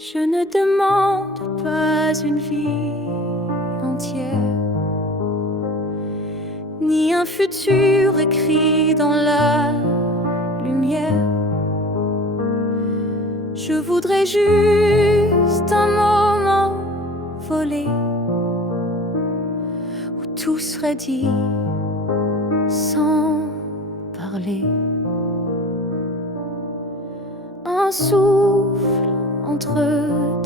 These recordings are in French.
Je ne demande pas une vie entière, ni un futur écrit dans la lumière. Je voudrais juste un moment volé où tout serait dit sans parler. Un souffle entre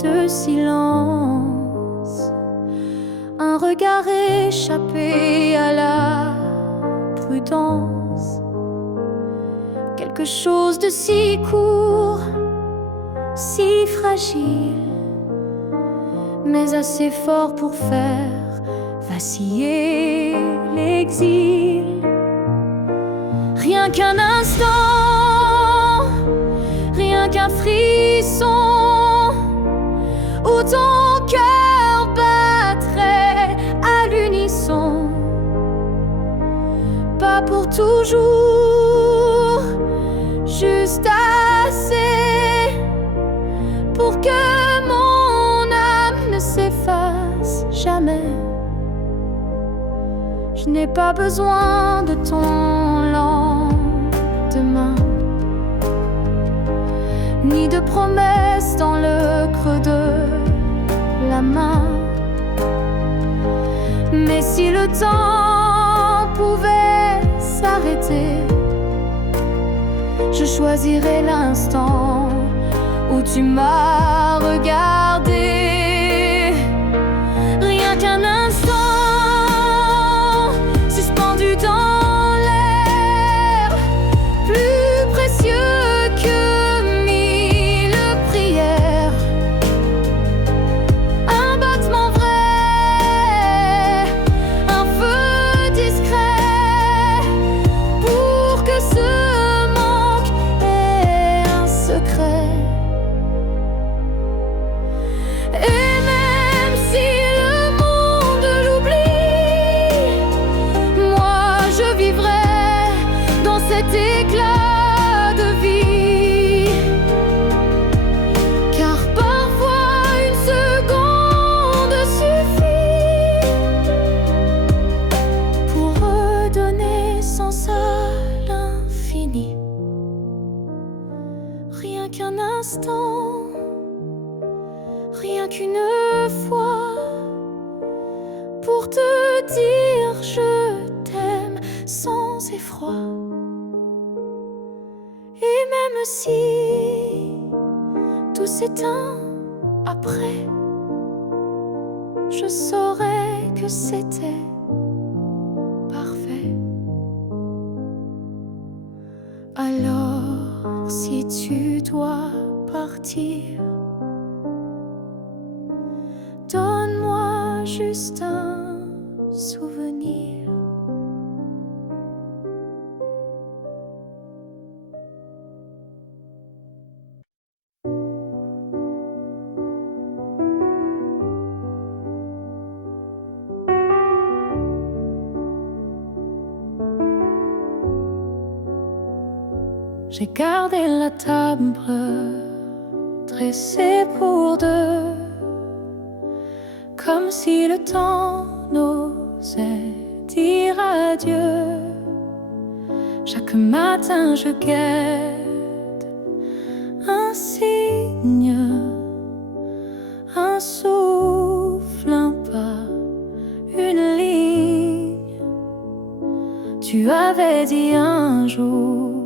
deux silences, un regard échappé à la prudence. Quelque chose de si court, si fragile, mais assez fort pour faire vaciller l'exil. Rien qu'un instant, rien qu'un frisson, où ton cœur battrait à l'unisson. Pas pour toujours, juste assez pour que mon âme ne s'efface jamais. Je n'ai pas besoin de ton lendemain, ni de promesses dans le creux de la main. Mais si le temps pouvait s'arrêter, je choisirais l'instant où tu m'as regardé. Rien qu'un instant, suspendu dans l'air, plus précieux que mille prières. Un battement vrai, un feu discret, pour que ce manque ait un secret. Et même si le monde l'oublie, moi je vivrai dans cet éclat de vie. Car parfois une seconde suffit pour redonner sens à l'infini. Rien qu'un instant, rien qu'une fois, pour te dire je t'aime sans effroi. Et même si tout s'éteint après, je saurais que c'était parfait. Alors si tu dois partir, donne-moi juste un souvenir. J'ai gardé la table dressée pour deux, comme si le temps n'osait dire adieu. Chaque matin je guette un signe, un souffle, un pas, une ligne. Tu avais dit un jour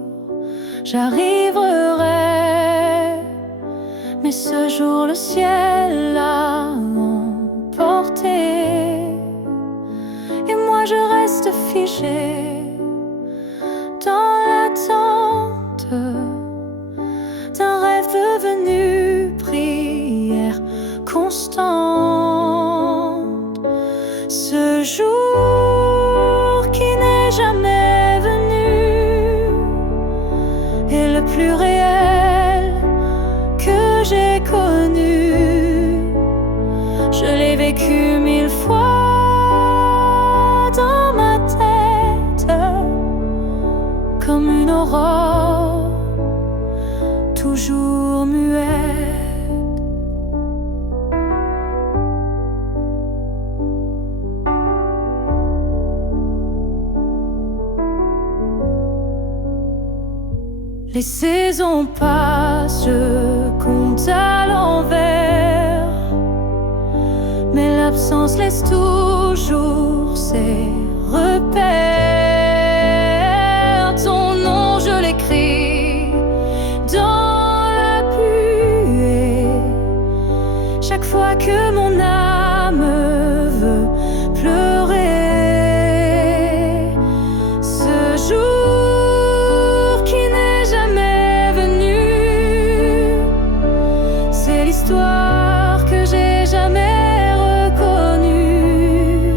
j'arriverai, mais ce jour le ciel l'a emporté, et moi je reste figée dans l'attente d'un rêve devenu prière constante. Ce jour qui n'est jamais venu est le plus réel que j'ai connu. Je l'ai vécu 1000 fois dans ma tête, comme une aurore toujours muette. Les saisons passent, je compte à l'envers, mais l'absence laisse toujours ses repères. Ton nom, je l'écris dans la buée. Chaque fois que mon âme veut pleurer, ce jour qui n'est jamais venu, c'est l'histoire que j'ai jamais reconnue.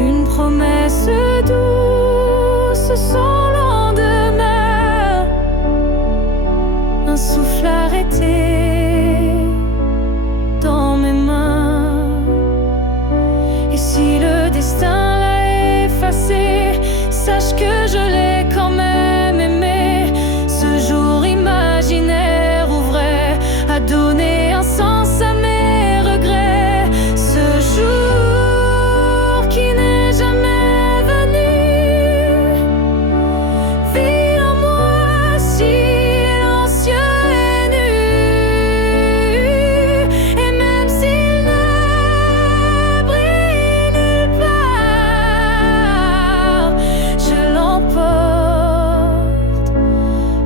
Une promesse douce sans lendemain, un souffle arrêté dans mes mains. Et si le destin l'a effacé, sache que je l'ai quand même aimé. Ce jour imaginaire ou vrai a donné un sens à mes regrets. Ce jour qui n'est jamais venu, vit en moi silencieux et nu. Et même s'il ne brille nulle part, je l'emporte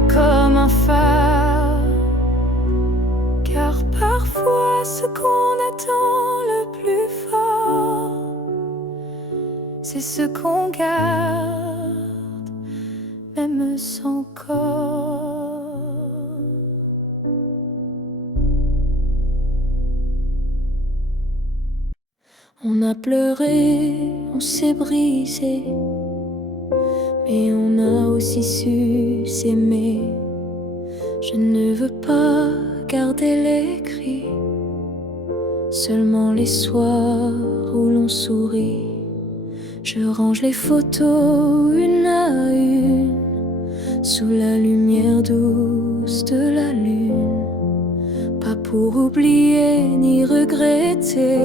comme un phare. Car parfois ce qu'on attend le plus fort, c'est ce qu'on garde, même sans corps. On a pleuré, on s'est brisé, mais on a aussi su s'aimer. Je ne veux pas garder les cris, seulement les soirs où l'on sourit. Je range les photos une à une, sous la lumière douce de la lune. Pas pour oublier ni regretter,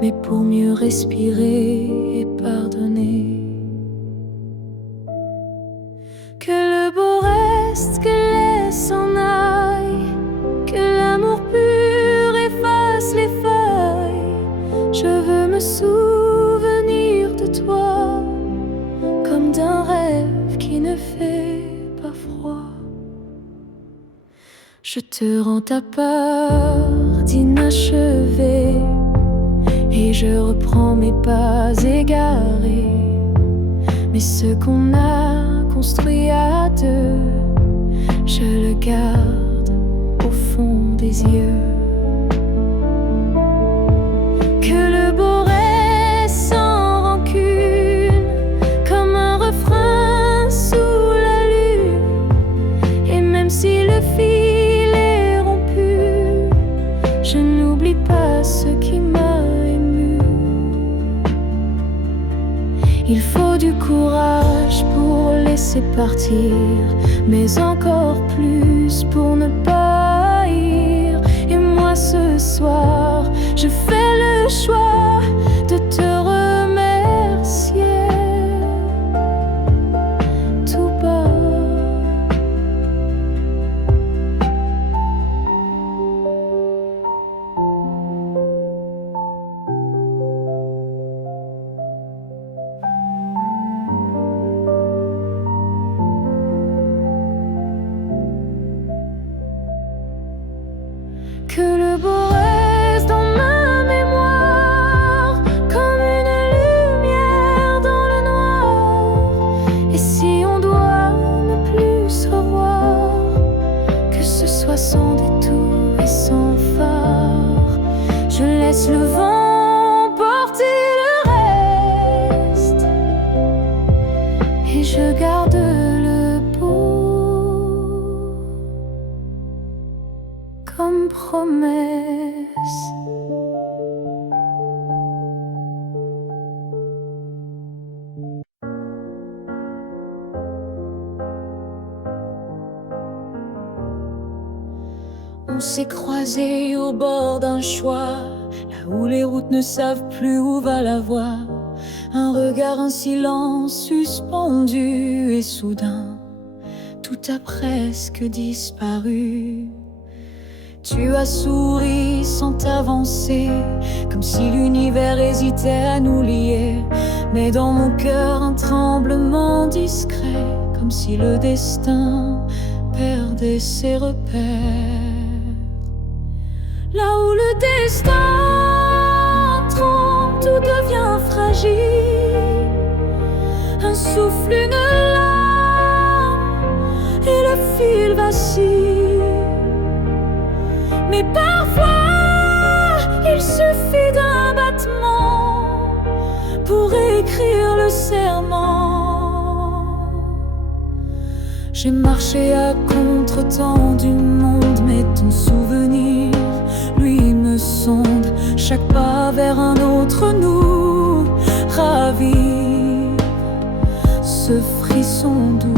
mais pour mieux respirer et pardonner. Que le beau reste, que les s'en aille, que l'amour pur efface les feuilles. Je veux me souvenir de toi comme d'un rêve qui ne fait pas froid. Je te rends ta part d'inachevé, et je reprends mes pas égarés. Mais ce qu'on a construit à deux, je le garde au fond des yeux. Que le beau reste sans rancune, comme un refrain sous la lune. Et même si le fil est rompu, je n'oublie pas ce qui m'a ému. Il faut du courage pour laisser partir, mais encore plus pour ne pas haïr. Et moi ce soir, je fais le choix de te remercier tout bas. Que le beau reste dans ma mémoire, comme une lumière dans le noir. Et si on doit ne plus se revoir, que ce soit sans détour et sans phare. Je laisse le vent porter le reste, et je garde le beau comme promesse. On s'est croisés au bord d'un choix, là où les routes ne savent plus où va la voie. Un regard, un silence suspendu, et soudain tout a presque disparu. Tu as souri sans t'avancer, comme si l'univers hésitait à nous lier. Mais dans mon cœur un tremblement discret, comme si le destin perdait ses repères. Là où le destin tremble, tout devient fragile. Un souffle, une larme, et le fil vacille. Mais parfois, il suffit d'un battement pour écrire le serment. J'ai marché à contre-temps du monde, mais ton souvenir, lui, me sonde. Chaque pas vers un autre nous ravive ce frisson doux.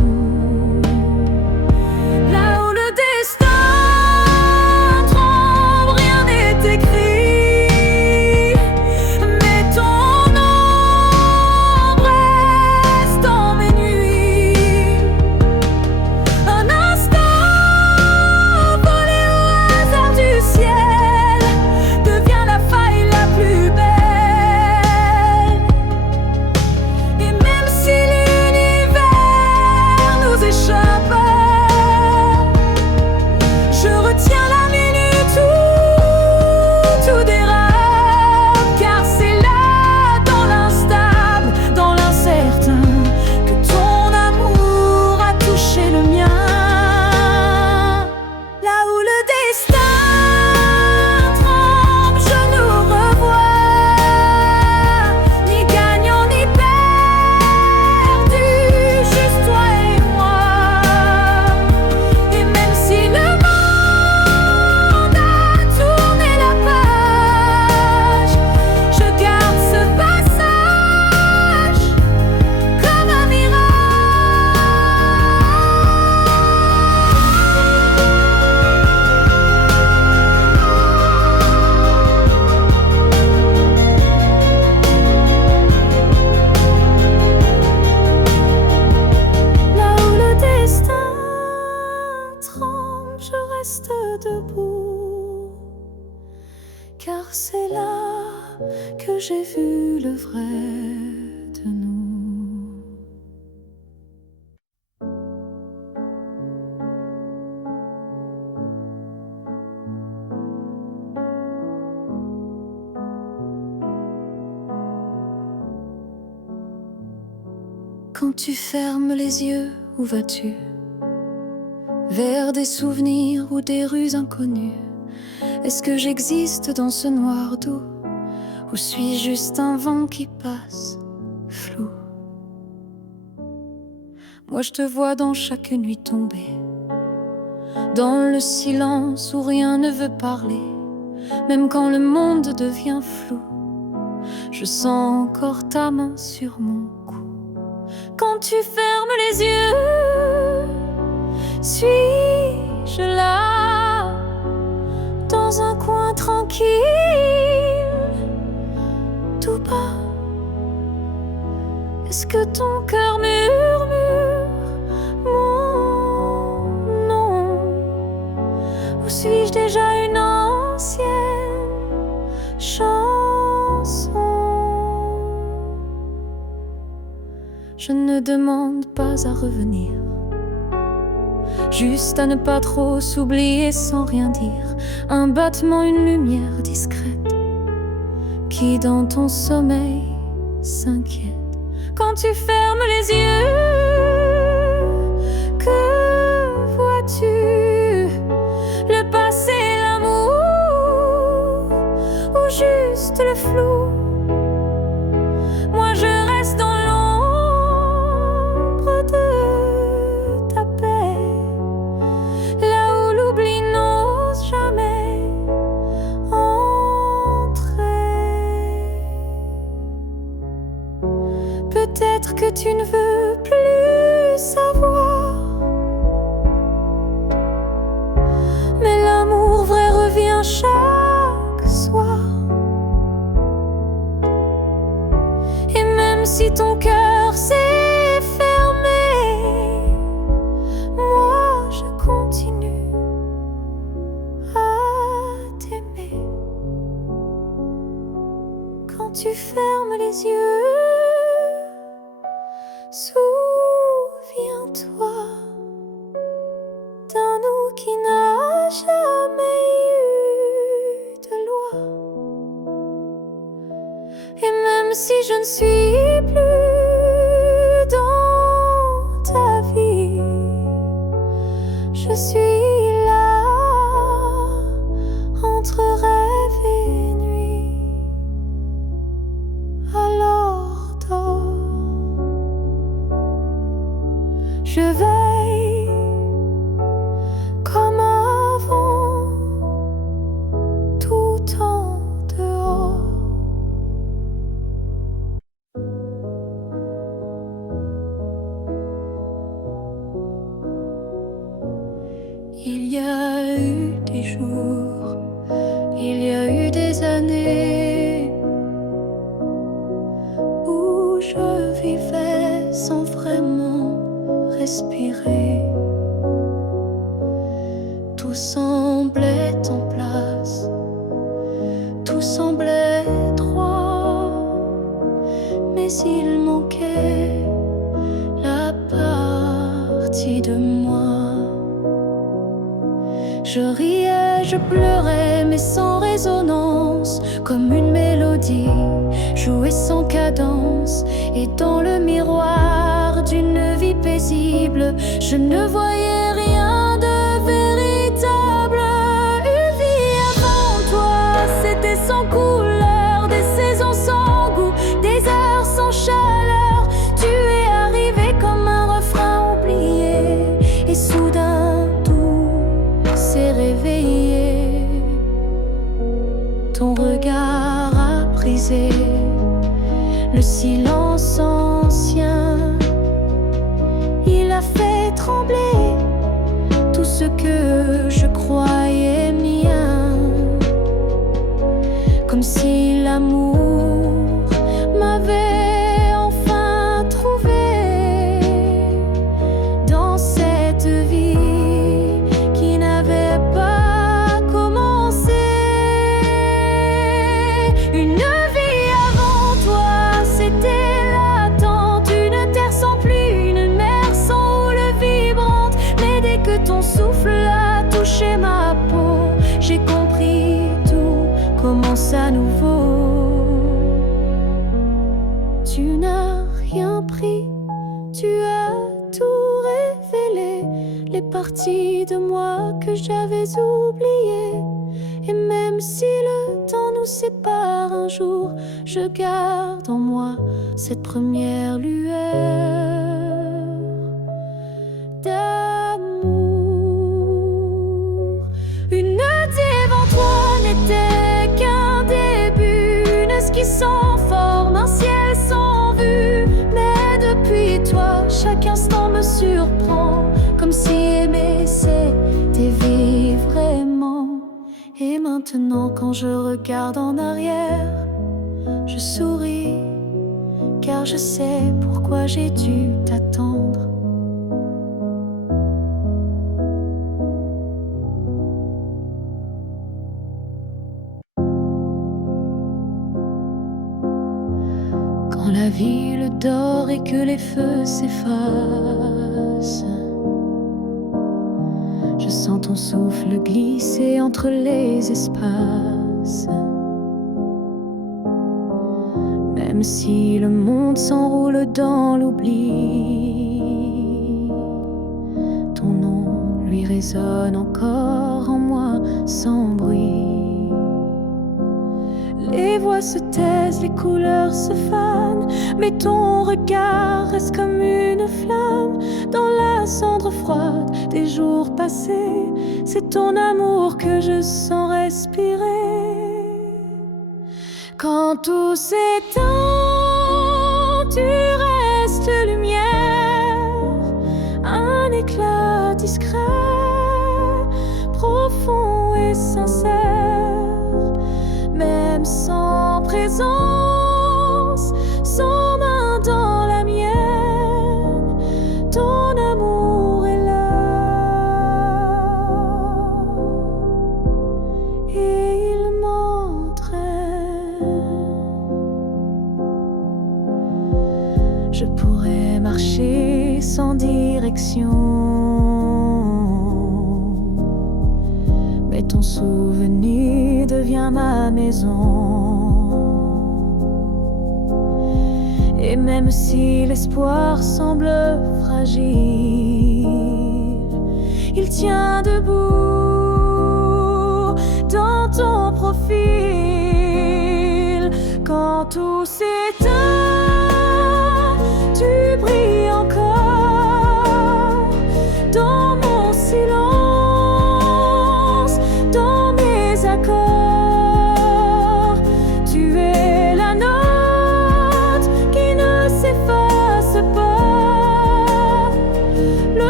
Car c'est là que j'ai vu le vrai de nous. Quand tu fermes les yeux, où vas-tu? Vers des souvenirs ou des rues inconnues? Est-ce que j'existe dans ce noir doux, ou suis-je juste un vent qui passe, flou? Moi je te vois dans chaque nuit tomber, dans le silence où rien ne veut parler. Même quand le monde devient flou, je sens encore ta main sur mon cou. Quand tu fermes les yeux, suis-je là? Dans un coin tranquille, tout bas. Est-ce que ton cœur murmure mon nom? Ou suis-je déjà une ancienne chanson? Je ne demande pas à revenir, juste à ne pas trop s'oublier sans rien dire. Un battement, une lumière discrète qui dans ton sommeil s'inquiète. Quand tu fermes les yeux, que vois-tu? Le passé, l'amour, ou juste le flou? Moi je reste dans l'ombre de ta paix, là où l'oubli n'ose jamais entrer. Peut-être que tu ne veux plus je veille comme avant, tout en dehors. Il y a eu des jours, il y a eu des années où je vivais sans vraiment respirer. Tout semblait en place, tout semblait droit, mais il manquait la partie de moi. Je riais, je pleurais, mais sans résonance, comme une mélodie jouée sans cadence. Et dans le miroir d'une vie paisible, je ne voyais rien de véritable. Une vie avant toi, c'était sans couleur, des saisons sans goût, des heures sans chaleur. Tu es arrivé comme un refrain oublié, et soudain s'est réveillé. Ton regard a brisé le silence ancien. Il a fait trembler tout ce que je croyais mien, comme si l'amour m'avait enfin trouvé dans cette vie pas commencé. Une vie avant toi, c'était l'attente, une terre sans pluie, une mer sans houle vibrante. Mais dès que ton souffle a touché ma peau, j'ai compris, tout commence à nouveau. Tu n'as rien pris, tu as tout révélé, les parties de moi que j'avais oubliées. Et même si le temps nous sépare un jour, je garde en moi cette première lueur d'amour. Une vie devant toi n'était qu'un début, une esquisse sans forme, un ciel sans vue. Mais depuis toi, chaque instant me surprend, comme si aimer c'était vivre vraiment. Et maintenant quand je regarde en arrière, je souris, car je sais pourquoi j'ai dû t'attendre. Quand la ville dort et que les feux s'effacent, je sens ton souffle glisser entre les espaces. Même si le monde s'enroule dans l'oubli, ton nom lui résonne encore en moi sans bruit. Les voix se taisent, les couleurs se fanent, mais ton regard reste comme une flamme dans la cendre froide des jours passés. C'est ton amour que je sens respirer. Quand tout s'éteint, tu restes lumière, un éclat discret, profond et sincère. Même sans présence, sans main dans la mienne, ton amour est là. Et il m'entraîne. Je pourrais marcher sans direction, mais ton souvenir devient ma maison. Et même si l'espoir semble fragile, il tient debout dans ton profil. Quand tout s'éteint, tu brilles encore,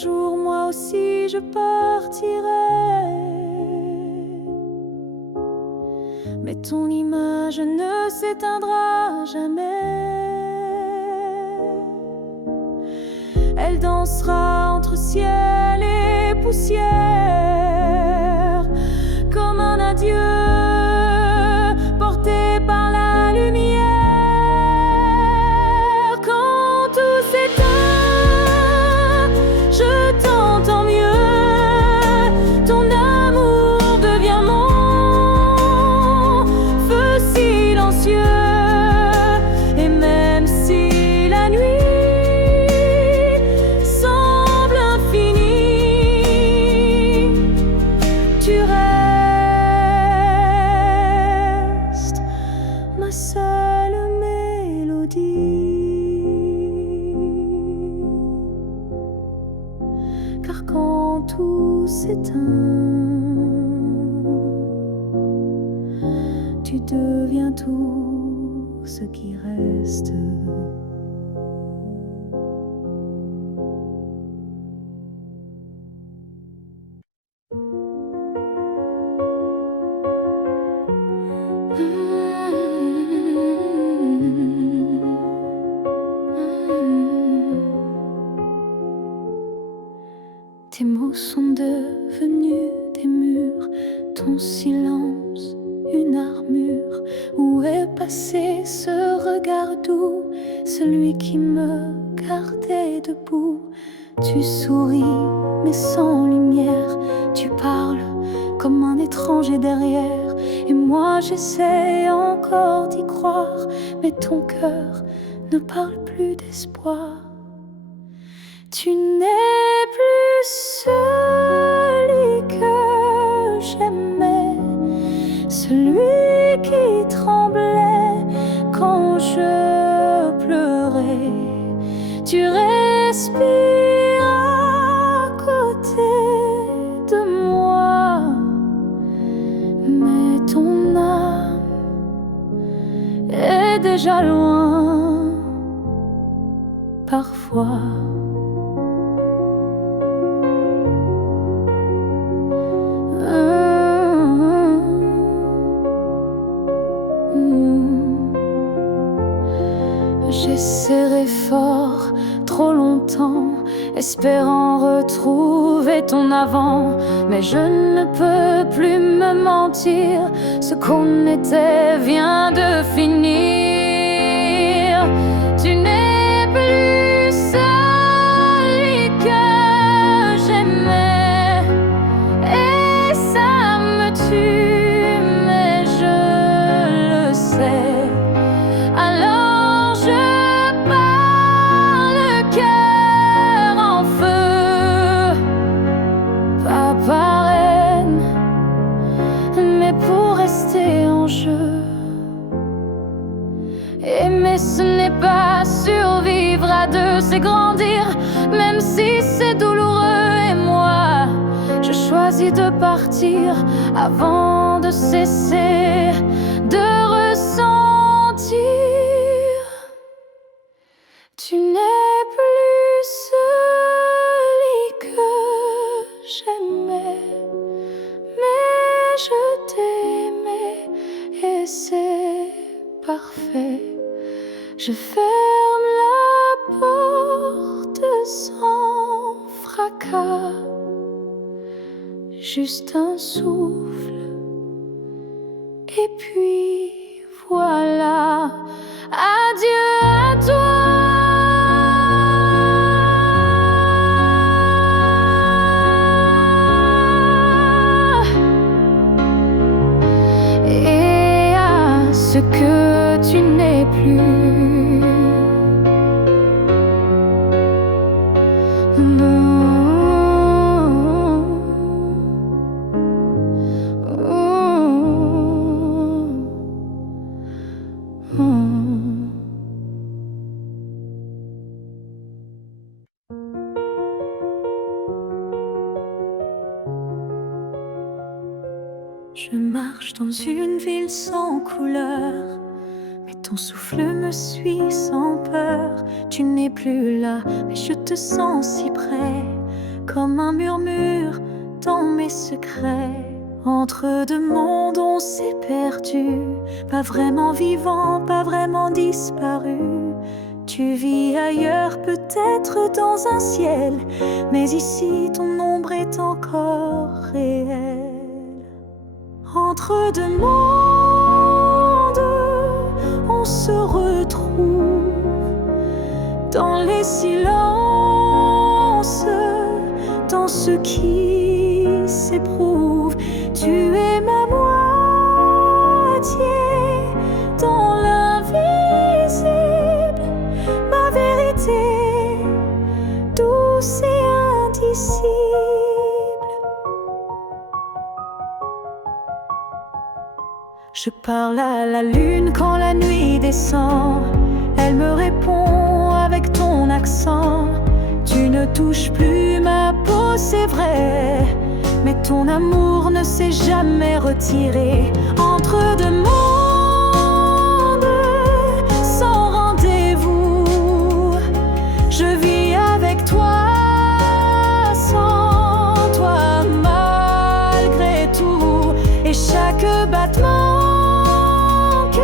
jour moi aussi je partirai. Mais ton image ne s'éteindra jamais. Elle dansera entre ciel et poussière, comme un adieu porté par la lumière. Quand tout s'éteint, je t'entends mieux. Ton amour devient mon feu silencieux. Et même si la nuit semble infinie, tu restes ma seule mélodie. Car quand tout s'éteint, tu deviens tout ce qui reste. Tes mots sont devenus des murs, ton silence une armure. Où est passé ce regard doux, celui qui me gardait debout? Tu souris mais sans lumière, tu parles comme un étranger derrière. Et moi j'essaie encore d'y croire, mais ton cœur ne parle plus d'espoir. Tu n'es plus celui que j'aimais, celui qui tremblait quand je pleurais. Tu respires à côté de moi, mais ton âme est déjà loin parfois. J'ai serré fort trop longtemps, espérant retrouver ton avant. Mais je ne peux plus me mentir, ce qu'on était vient de finir. Tu n'es plus celui que j'aimais, et ça me tue, mais je le sais. Alors je pars le cœur en feu, pas par haine, mais pour rester en jeu. Aimer ce n'est pas survivre à deux, c'est grandir, même si c'est douloureux. Et moi, je choisis de partir avant de cesser de ressentir. Tu n'es plus celui que j'aimais, mais je t'aimais et c'est parfait. Je ferme la porte sans fracas, juste un souffle et puis voilà. Adieu à toi. Et à ce que tu n'es plus. Non. Je marche dans une ville sans couleur, mais ton souffle me suit sans peur. Tu n'es plus là, mais je te sens si près. comme un murmure dans mes secrets. Entre deux mondes on s'est perdu, pas vraiment vivant, pas vraiment disparu. Tu vis ailleurs, peut-être dans un ciel, mais ici ton ombre est encore réelle. Entre deux mondes, on se retrouve dans les silences, dans ce qui s'éprouve. Tu es ma moitié dans l'invisible, ma vérité douce et indicible. Je parle à la lune quand la nuit descend. Elle me répond avec ton accent. Tu ne touches plus ma peau, c'est vrai, mais ton amour ne s'est jamais retiré. Entre deux mondes, sans rendez-vous, je vis avec toi, sans toi, malgré tout. Et chaque battement que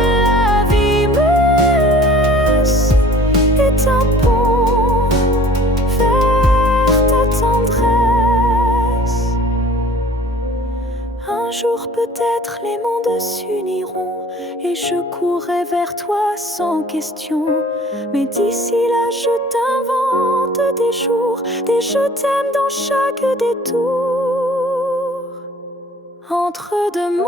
la vie me laisse est un pont vers ta tendresse. Un jour peut-être les mondes s'uniront et je courrai vers toi sans question. Mais d'ici là je t'invente des jours, des je t'aime dans chaque détour. Entre deux mondes,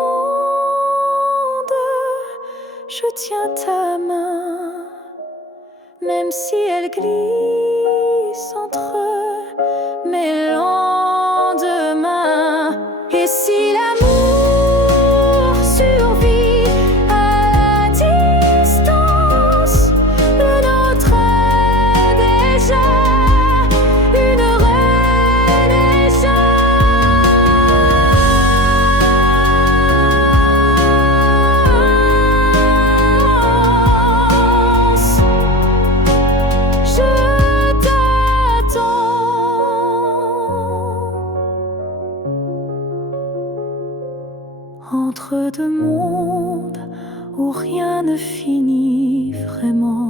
je tiens ta main, même si elle glisse entre mes lendemains. Et si l'amour survit à la distance, le nôtre est déjà une renaissance. Je t'attends. Entre deux mondes où rien ne finit vraiment.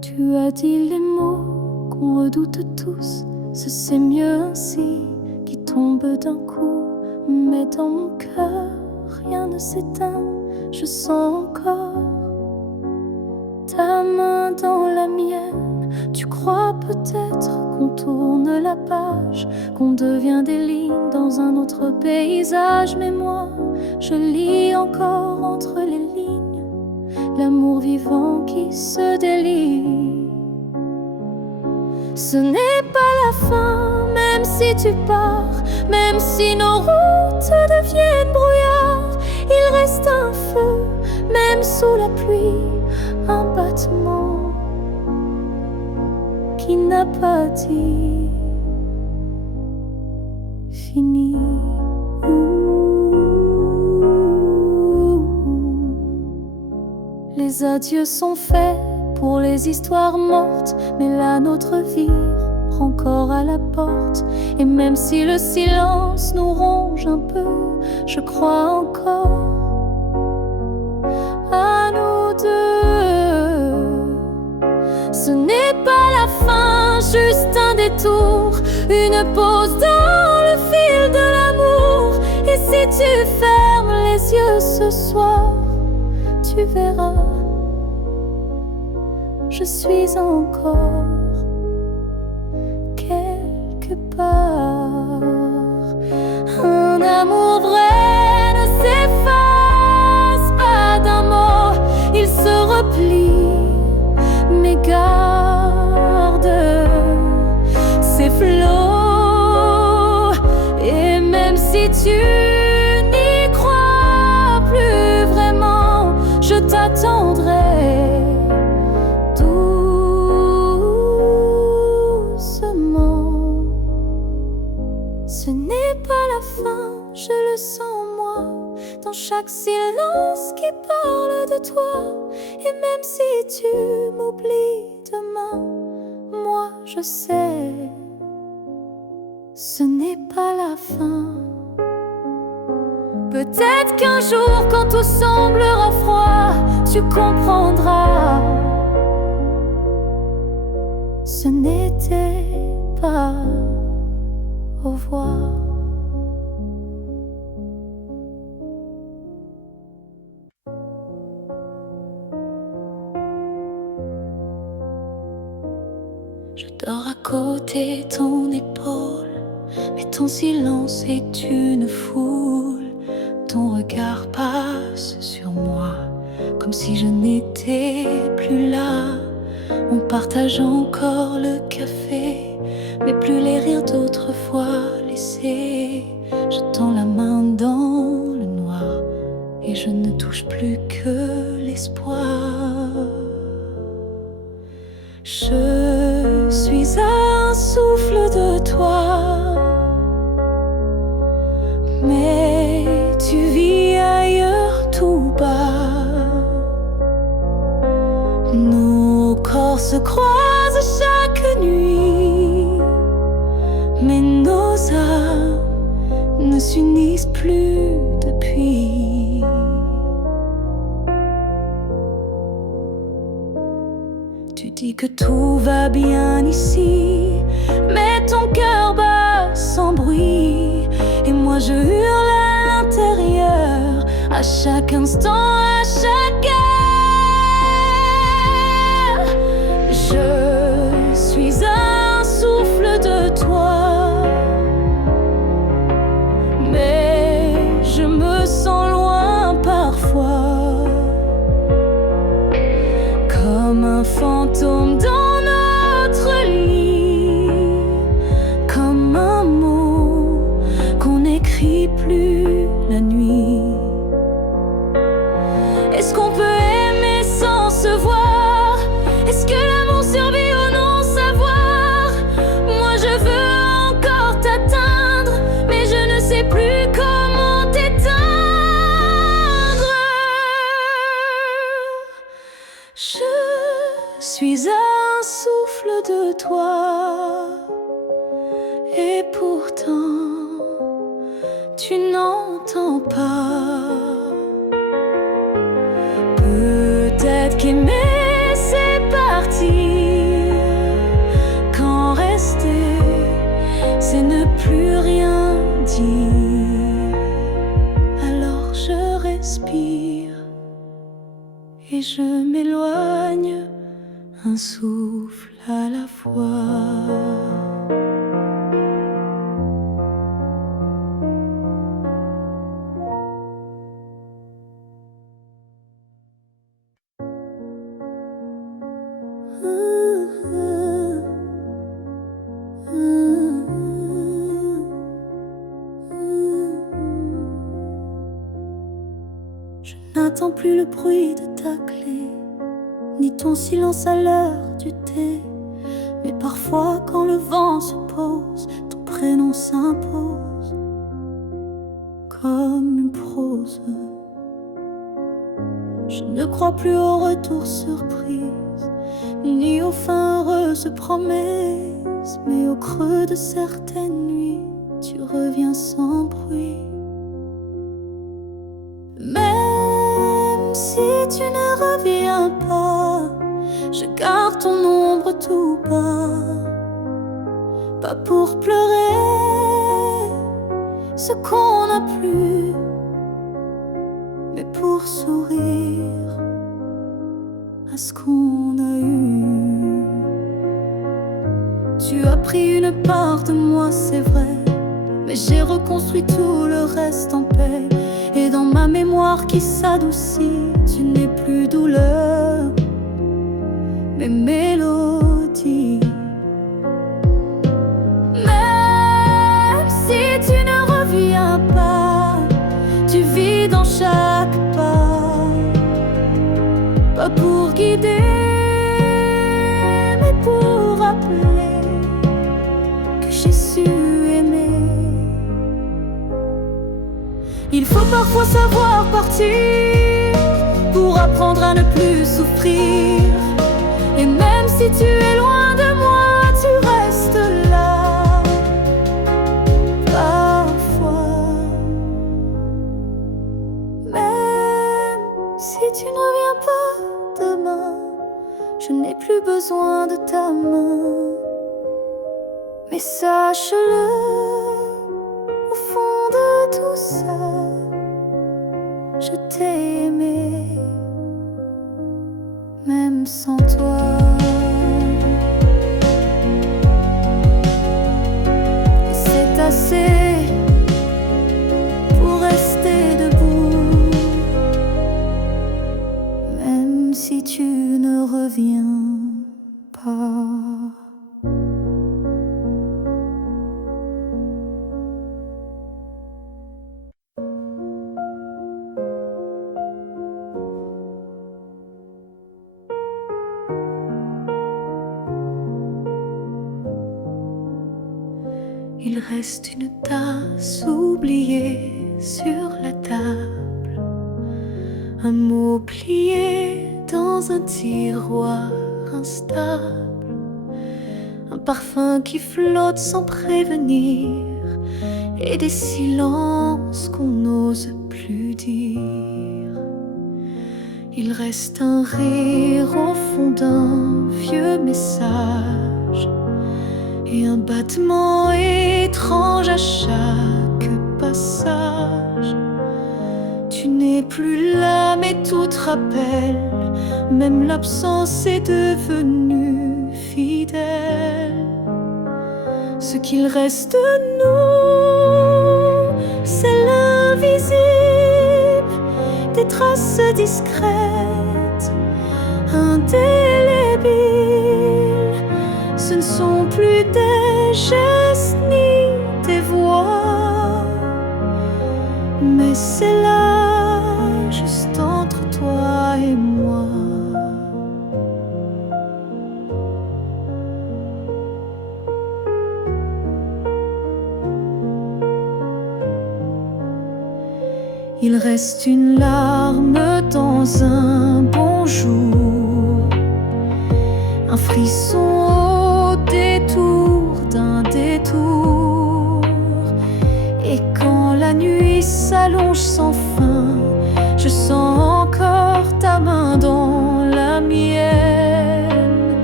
Tu as dit les mots qu'on redoute tous, c'est mieux ainsi, qui tombent d'un coup. Mais dans mon cœur, rien ne s'éteint, je sens encore ta main dans la mienne. Tu crois peut-être qu'on tourne la page, qu'on devient des lignes dans un autre paysage. Mais moi, je lis encore entre les lignes l'amour vivant qui se délie. Ce n'est pas la fin, même si tu pars, même si nos routes deviennent brouillard. Il reste un feu, même sous la pluie, un battement qui n'a pas dit fini. Les adieux sont faits pour les histoires mortes, mais la nôtre vie prend corps à la porte. Et même si le silence nous ronge un peu, je crois encore à nous deux. Ce n'est pas la fin, juste un détour, une pause dans le fil de l'amour. Et si tu fermes les yeux ce soir, tu verras, je suis encore quelque part. Un amour vrai ne s'efface pas d'un mot, il se replie, mais garde ses flots. Et même si tu n'y crois toi. Et même si tu m'oublies demain, moi je sais, ce n'est pas la fin. Peut-être qu'un jour, quand tout semblera froid, tu comprendras, ce n'était pas au revoir. Je dors à côté de ton épaule, mais ton silence est une foule. Ton regard passe sur moi, comme si je n'étais plus là. On partage encore le café, mais plus les rires d'autrefois laissés. Je tends la main dans le noir, et je ne touche plus que l'espoir. Je suis à un souffle de toi, mais tu vis ailleurs tout bas. Nos corps se croisent chaque nuit, mais nos âmes ne s'unissent plus depuis. Tu dis que tout va bien ici, mais ton cœur bat sans bruit. Et moi je hurle à l'intérieur, à chaque instant, à chaque heure. Je suis un souffle de toi, mais je me sens loin parfois, comme un fantôme dans notre lit, comme un mot qu'on n'écrit plus la nuit. Est-ce qu'on peut aimer sans se voir? Est-ce que l'amour survit au non-savoir? Moi je veux encore t'atteindre, mais je ne sais plus comment t'éteindre. Je suis un souffle de toi, et pourtant tu n'entends pas. Peut-être qu'aimer c'est partir, quand rester c'est ne plus rien dire. Alors je respire et je m'éloigne, un souffle à la fois. Je n'attends plus le bruit de ta clé, ni ton silence à l'heure du thé. Mais parfois quand le vent se pose, ton prénom s'impose comme une prose. Je ne crois plus au retour surprise, ni aux fins heureuses promesses. Mais au creux de certaines nuits, tu reviens sans bruit. Même si tu ne reviens pas, je garde ton ombre tout bas. Pas pour pleurer ce qu'on n'a plus, mais pour sourire à ce qu'on a eu. Tu as pris une part de moi, c'est vrai, mais j'ai reconstruit tout le reste en paix. Et dans ma mémoire qui s'adoucit, tu n'es plus douleur, mais mélodie. Même si tu ne reviens pas, tu vis dans chaque pas. Pas pour guider, mais pour rappeler que j'ai su aimer. Il faut parfois savoir partir pour apprendre souffrir. Et même si tu es loin de moi, tu restes là. Parfois, même si tu ne reviens pas demain, je n'ai plus besoin de ta main. Mais sache-le, au fond de tout ça, je t'ai aimé, même sans toi. Et c'est assez pour rester debout, même si tu ne reviens pas. Il reste une tasse oubliée sur la table, un mot plié dans un tiroir instable, un parfum qui flotte sans prévenir, et des silences qu'on n'ose plus dire. Il reste un rire au fond d'un vieux message, et un battement étrange à chaque passage. Tu n'es plus là, mais tout te rappelle, même l'absence est devenue fidèle. Ce qu'il reste de nous, c'est l'invisible, des traces discrètes, indélébiles. Ce ne sont plus des gestes ni des voix, mais c'est là, juste entre toi et moi. Il reste une larme dans un bonjour, un frisson au détour d'un détour. Et quand la nuit s'allonge sans fin, je sens encore ta main dans la mienne.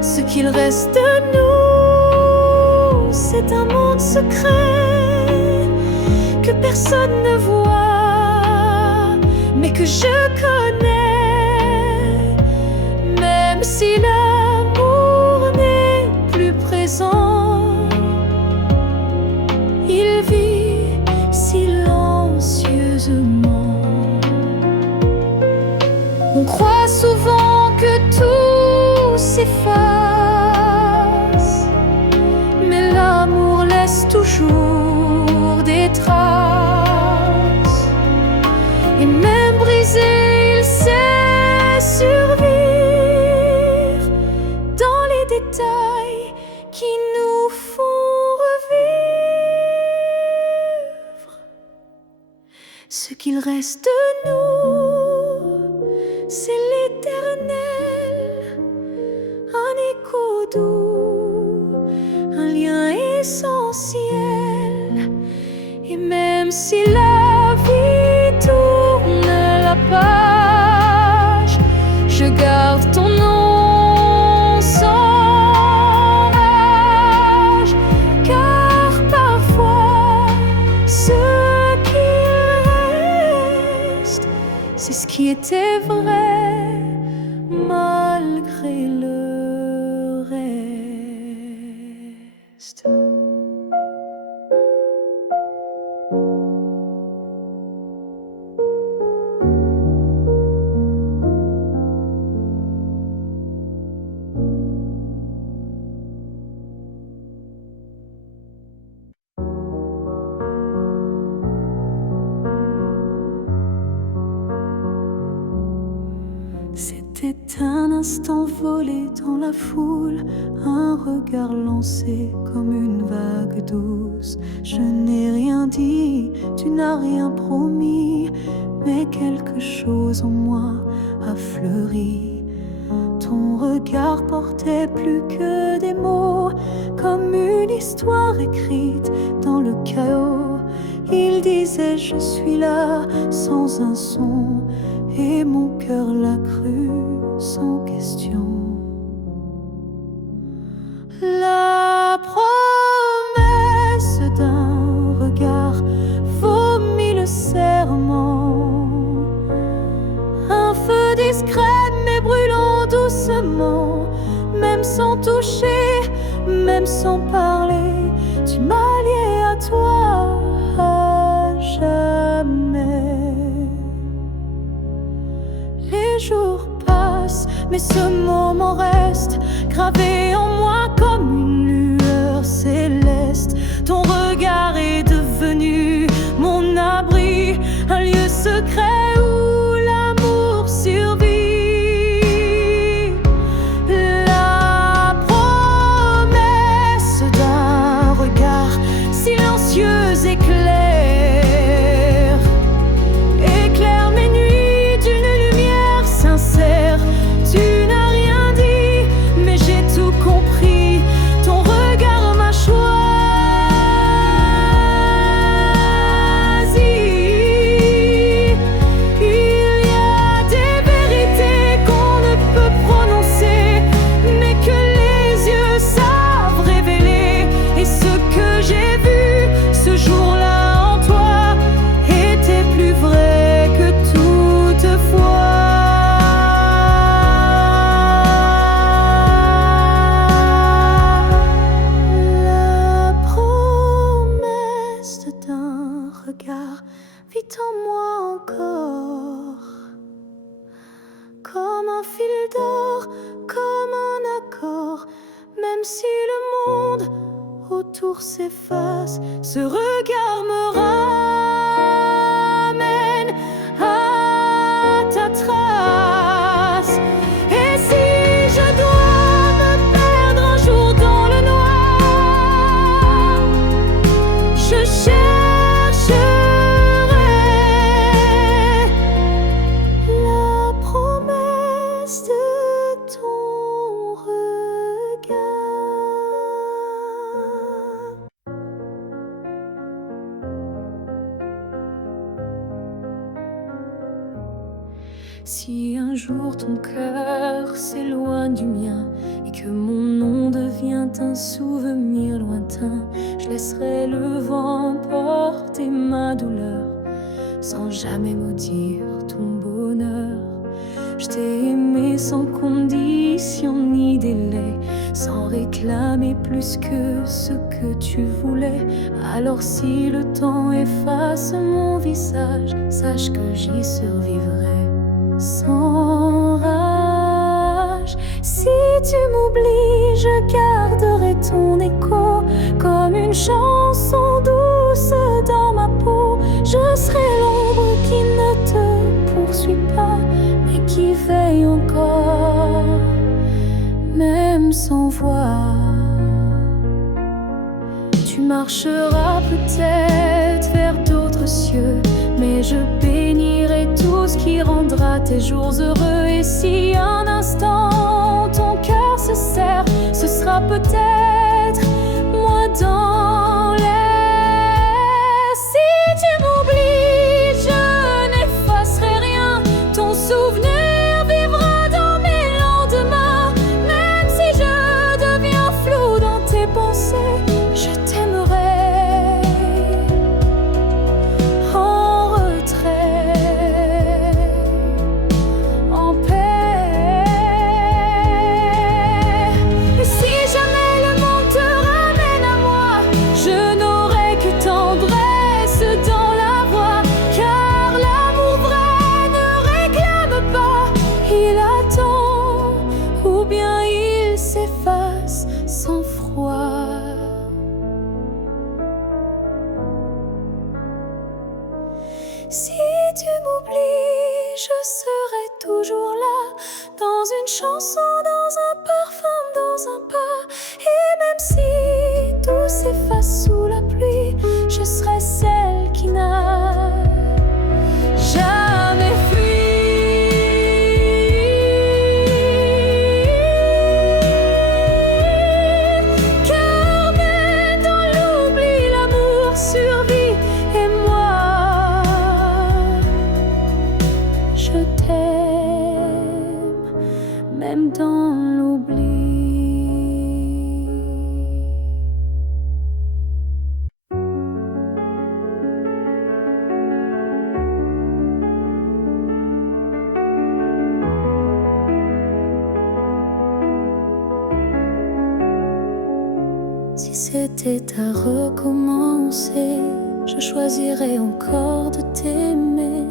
Ce qu'il reste de nous, c'est un monde secret que personne ne voit, mais que je connais. Même si l'amour n'est plus présent, il vit silencieusement. On croit souvent que tout s'efface, mais l'amour laisse toujours des traces. Et même brisé, il sait survivre dans les détails qui nous font revivre. Ce qu'il reste de nous, c'est l'éternel, un écho doux, un lien essentiel. Et même si la vie tourne la page, je garde ton nom sans rage, car parfois ce qui reste, c'est ce qui était vrai malgré le reste. C'était un instant volé dans la foule, un regard lancé comme une vague douce. Je n'ai rien dit, tu n'as rien promis, mais quelque chose en moi a fleuri. regard portait plus que des mots, comme une histoire écrite dans le chaos. Il disait je suis là sans un son, et mon cœur l'a cru sans question. La promesse d'un regard vaut mille serments. Un feu discret mais brûlant doucement, même sans toucher, même sans parler, tu m'as lié à toi à jamais. Les jours passent, mais ce moment reste gravé en moi comme une lueur céleste. Ton regard est devenu mon abri, un lieu secret où l'amour survit. La promesse d'un regard silencieux éclaire mes nuits d'une lumière sincère. Tu n'as rien dit, mais j'ai tout compris. Ton regard m'a choisi. Il y a des vérités qu'on ne peut prononcer, mais que les yeux savent révéler. Et ce que j'ai vu ce jour-là en toi était plus vrai que toutefois. La promesse d'un regard vit en moi encore, comme un fil d'or, comme un accord. Même si le monde autour s'efface, ce regard me ramène à ta trace. Et si je dois me perdre un jour dans le noir, je chercherai la promesse de ton regard. Si un jour ton cœur s'éloigne du mien et que mon nom devient un souvenir lointain, je laisserai le vent porter ma douleur sans jamais maudire ton bonheur. Je t'ai aimé sans condition ni délai, sans réclamer plus que ce que tu voulais. Alors si le temps efface mon visage, sache que j'y survivrai sans rage. Si tu m'oublies, je garderai ton écho comme une chanson douce dans ma peau. Je serai l'ombre qui ne te poursuit pas, mais qui veille encore, même sans voix. Tu marcheras peut-être vers d'autres cieux, mais je bénirai tout ce qui rendra tes jours heureux. Et si un instant ton cœur se serre, ce sera peut-être moi dans l'air. Si tu m'oublies, je n'effacerai rien. Ton souvenir vivra dans mes lendemains. Même si je deviens flou dans tes pensées, je t'aimerai en retrait, en paix. Et si jamais le monde te ramène à moi, je n'aurai que tendresse dans la voix. Car l'amour vrai ne réclame pas, il attend, ou bien il s'efface sans froid. Si tu m'oublies, je serai toujours là, dans une chanson, dans un parfum, dans un pas. Et même si tout s'efface sous la pluie, je serai celle qui n'a jamais fui. c'était à recommencer, je choisirais encore de t'aimer.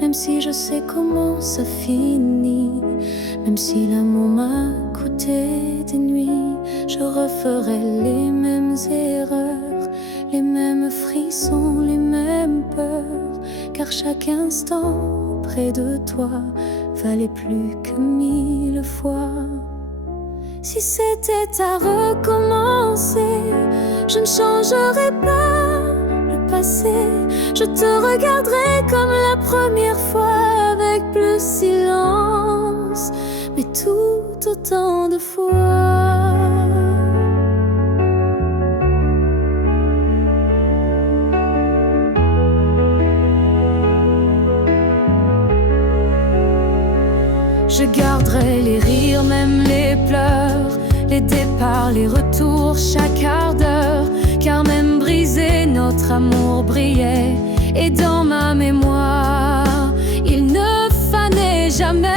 Même si je sais comment ça finit, même si l'amour m'a coûté des nuits, je referais les mêmes erreurs, les mêmes frissons, les mêmes peurs. Car chaque instant près de toi valait plus que 1000 fois. Si c'était à recommencer, je ne changerais pas le passé. Je te regarderai comme la première fois, avec plus silence, mais tout autant de fois. Je garderai les rires, même les pleurs, les départs, les retours, chaque quart d'heure. Car même brisé, notre amour brillait. Et dans ma mémoire, il ne fanait jamais.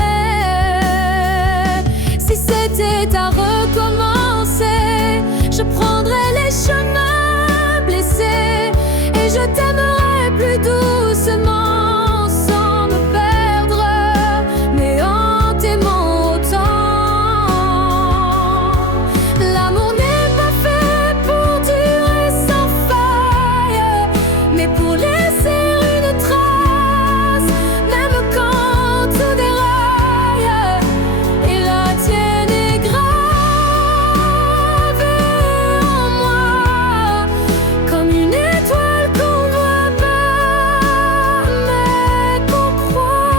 Si c'était à recommencer, je prendrais les chemins blessés, et je t'aimerais plus doucement, sans me perdre, mais en t'aimant autant. L'amour n'est pas fait pour durer sans faille, mais pour laisser une trace, même quand tout déraille. Et la tienne est gravée en moi, comme une étoile qu'on voit pas, mais qu'on croit.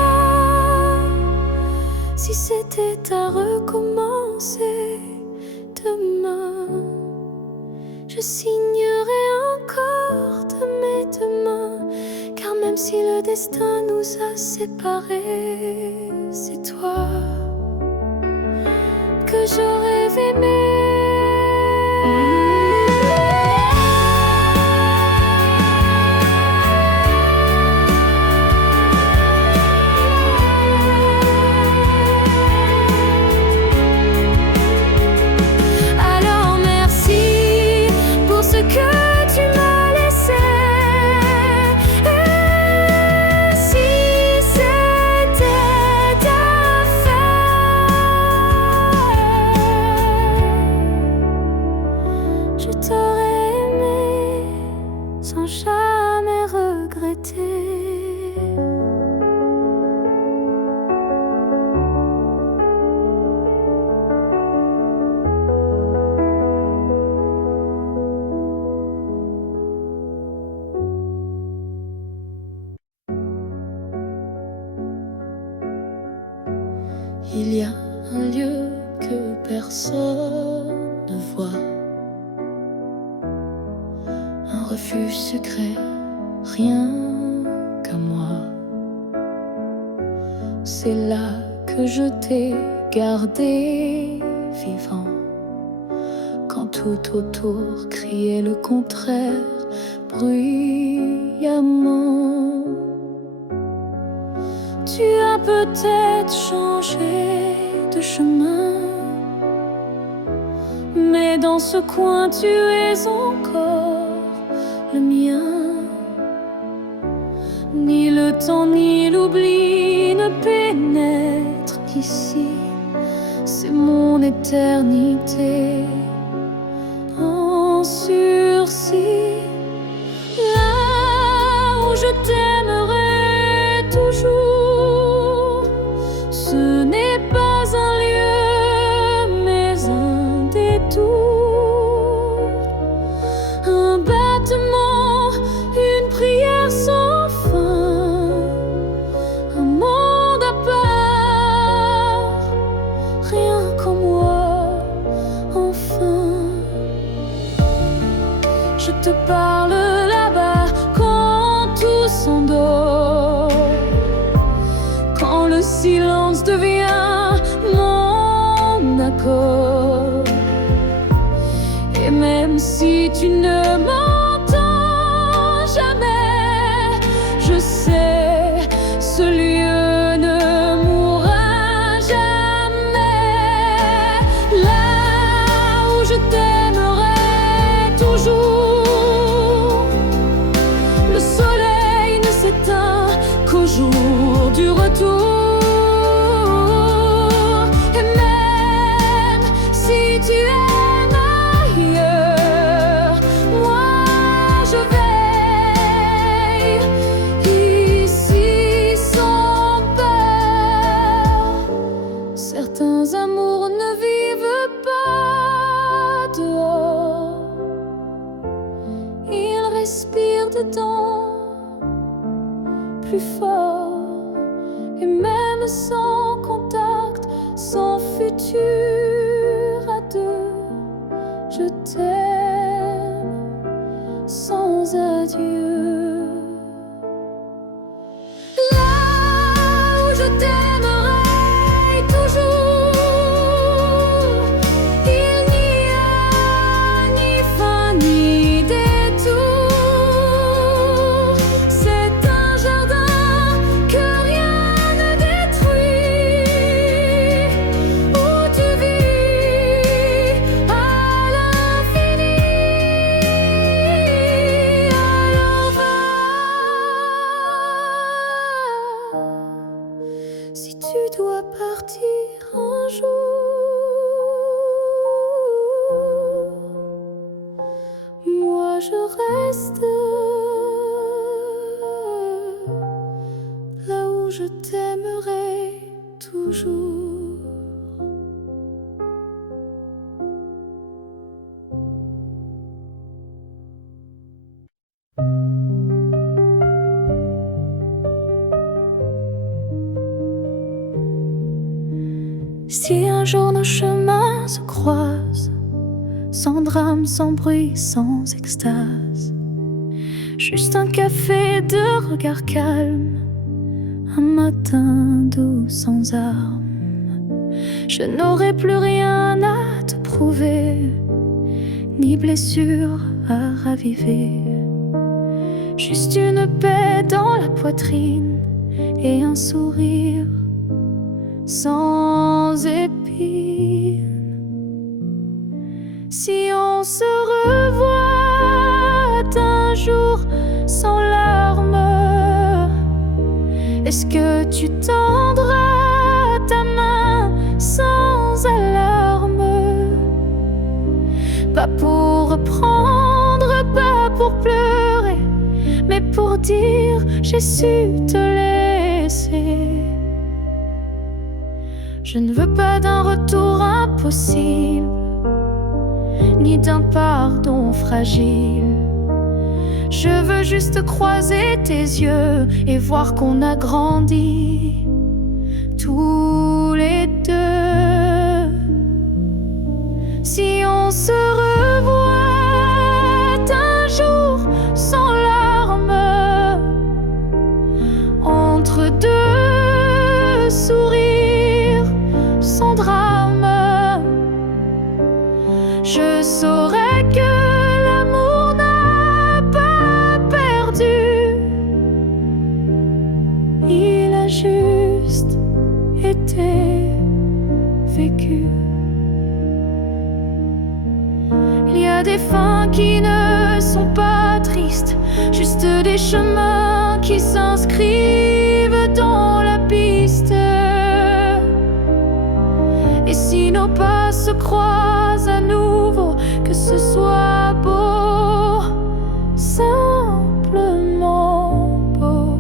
Si c'était à recommencer demain, je signerais encore de mes deux mains. Car même si le destin nous a séparés, c'est toi que je rêve aimer. Alors merci pour ce que tu m'as laissé. Et si c'était à faire, je t'aurais aimé sans jamais regretter. Il y a un lieu que personne ne voit, un refuge secret, rien qu'à moi. C'est là que je t'ai gardé vivant, quand tout autour criait le contraire bruyamment. Tu as peut-être changé de chemin, mais dans ce coin tu es encore le mien. Ni le temps ni l'oubli ne pénètrent ici, c'est mon éternité en sursis. Là où je t'aimerai toujours, ce n'est pas un lieu, mais un détour, un battement, une prière sans fin, un monde à part, rien qu'en moi, enfin. Je te parle là-bas quand tout s'endort, quand le silence devient mon accord. Et même si tu ne m'entends jamais, je sais, ce lieu ne mourra jamais. Là où je t'aimerai du retour. Et même si tu aimes ailleurs, moi je veille ici sans peur. Certains amours ne vivent pas dehors, ils respirent dedans plus fort. Et même sans contact, sans futur à deux, je t'aime sans adieu. Là où je t'aimerai toujours, il n'y a ni fin ni détour. C'est un jardin que rien ne détruit, où tu vis à l'infini. Alors va, si tu dois partir un jour, moi je reste là où je t'aimerai toujours. Si un jour nos chemins se croisent, sans drame, sans bruit, sans extase, juste un café de regard calme, un matin doux sans armes, je n'aurai plus rien à te prouver, ni blessure à raviver, juste une paix dans la poitrine et un sourire sans épines. Si on se revoit un jour sans larmes, est-ce que tu tendras ta main sans alarme? Pas pour reprendre, pas pour pleurer, mais pour dire j'ai su te laisser. Je ne veux pas d'un retour impossible, ni d'un pardon fragile. Je veux juste croiser tes yeux et voir qu'on a grandi tous les deux. Si on se revoit un jour sans larmes, entre deux sourires sans drame, je saurais que l'amour n'a pas perdu. Il a juste été vécu. Il y a des fins qui ne sont pas tristes, juste des chemins qui s'inscrivent dans la piste. Et si nos pas se croisent à nouveau, que ce soit beau, simplement beau.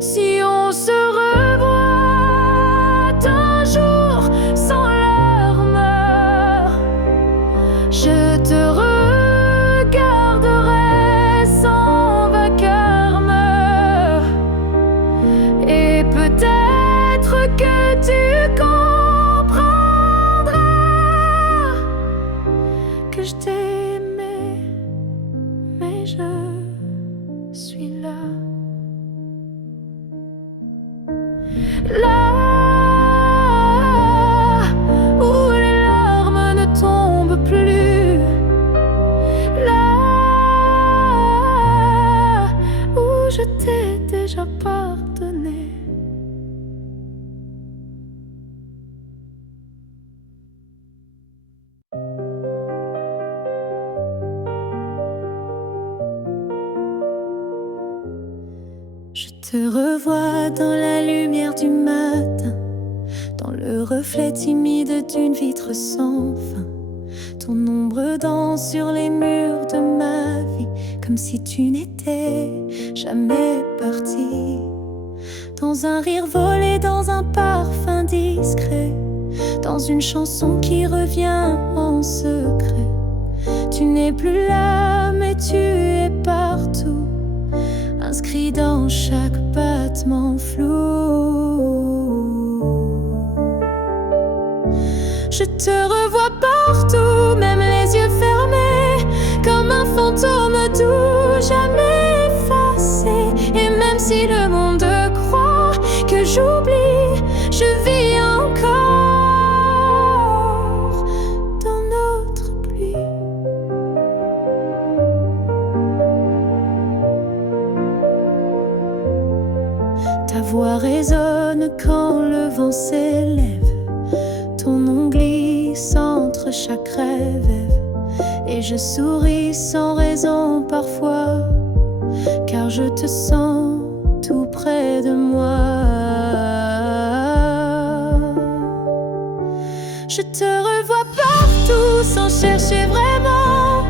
Si on se revoit un jour sans larmes, je te regarderai sans vacarme, et peut-être que tu comprendras te revois dans la lumière du matin, dans le reflet timide d'une vitre sans fin. Ton ombre danse sur les murs de ma vie, comme si tu n'étais jamais parti. Dans un rire volé, dans un parfum discret, dans une chanson qui revient en secret. Tu n'es plus là, mais tu es partout, inscrit dans chaque battement flou. Je te revois partout, même les yeux fermés, comme un fantôme doux, jamais effacé. Et même si le monde croit que j'oublie, je vis encore dans notre pluie. Ta voix résonne quand le vent s'élève, ton nom glisse entre chaque rêve. Et je souris sans raison parfois, car je te sens tout près de moi. Je te revois partout sans chercher vraiment,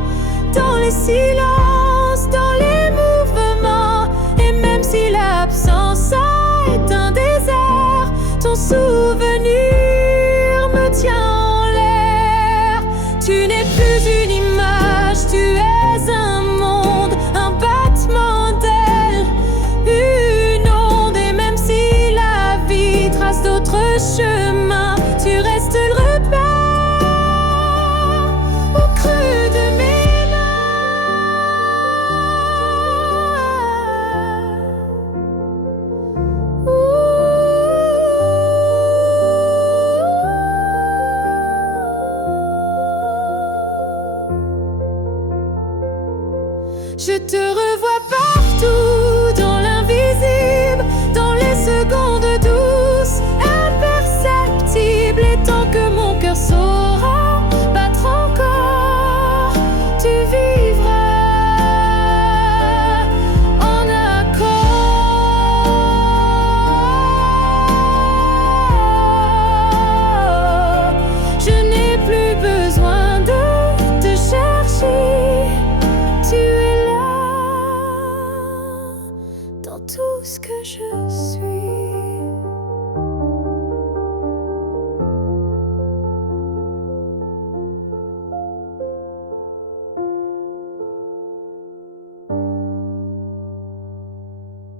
dans les silences, dans les mouvements. Et même si l'absence a éteint un désert, ton souvenir me tient en l'air. Tu n'es plus une image, tu es un monde, un battement d'ailes, une onde. Et même si la vie trace d'autres chemins, tu restes le repère au creux de mes Je te revois partout, dans l'invisible, dans les secondes douces, imperceptibles. Et tant que mon cœur saura battre encore, tu vivras en accord. Je n'ai plus besoin de te chercher, tu es dans tout ce que je suis.